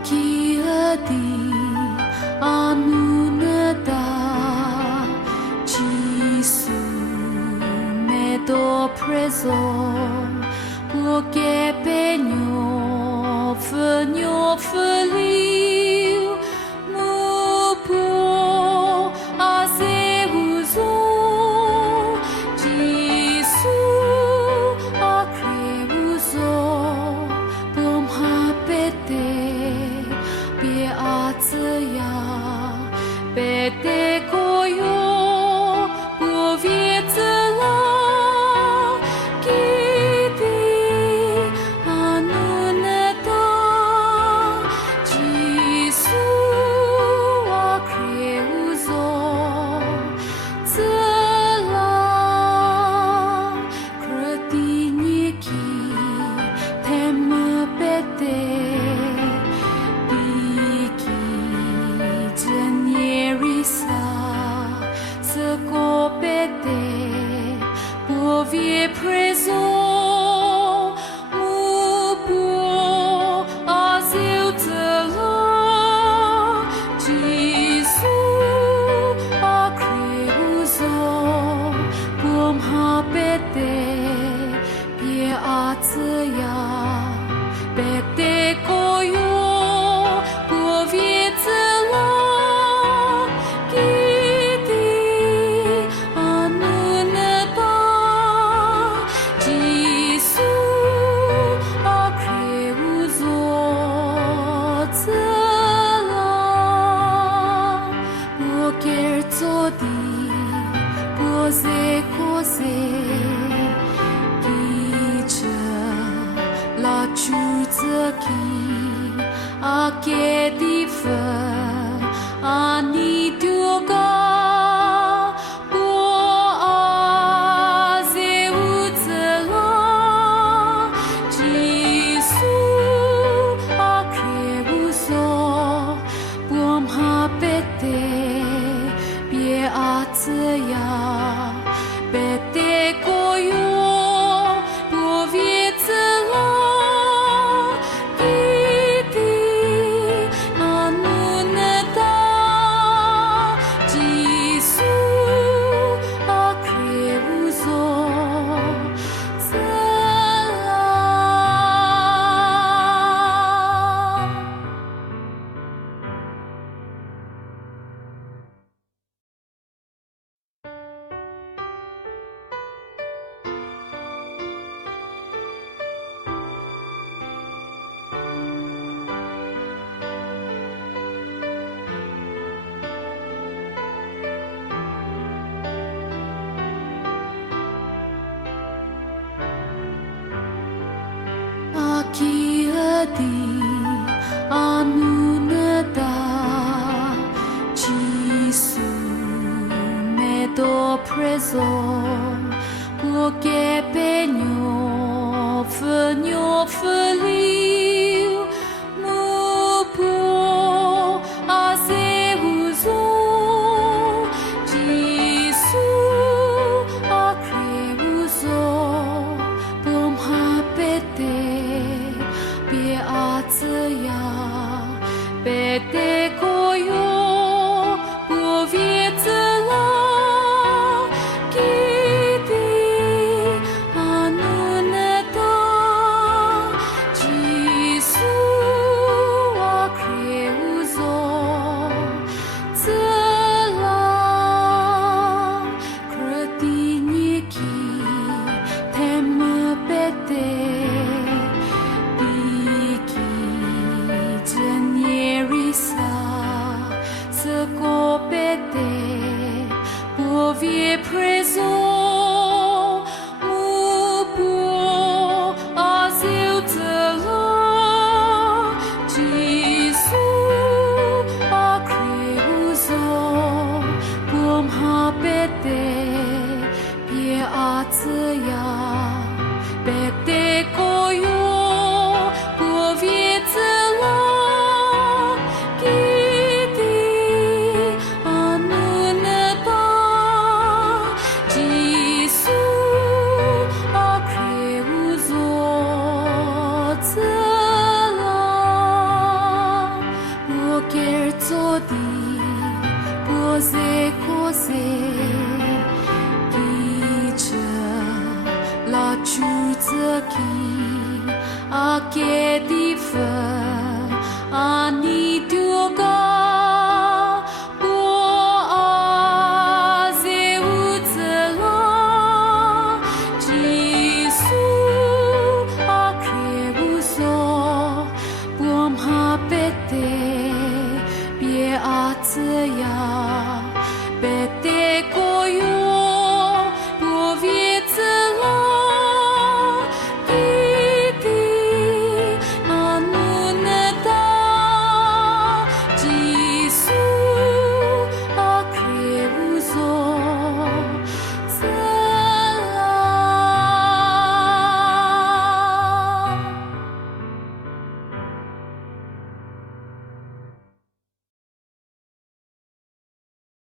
Aqui a ti anunada Gisu me do preso porque penho feliu mu po azeuzo Gisu akreuzo bom hapete别阿兹呀，别得过哟，不别子啦，给的阿努那达，基苏阿克乌索，子啦，克蒂尼基，天么别得。Vie preso mu po azeu tela Gisu akreuzo bom hapete pie atzia bete koyo po vie tela a che di fa ani duga bo a ze uzela Gisu a kreuzo bom hapete bie a tsya bete koyo bo vie tsela Aqui a ti anunada Gisu me do preso porque penho feliu mu po azeuzo Gisu akreuzo bom hapete别阿兹呀，别得过哟，不别子啦，给的阿努那达，基苏阿克乌索，子啦，克蒂尼基，天么别得。Vie preso mu po azeu tela Gisu akreuzo bom hapete pie atzia bete koyo po vie tela 主自己，阿给的分。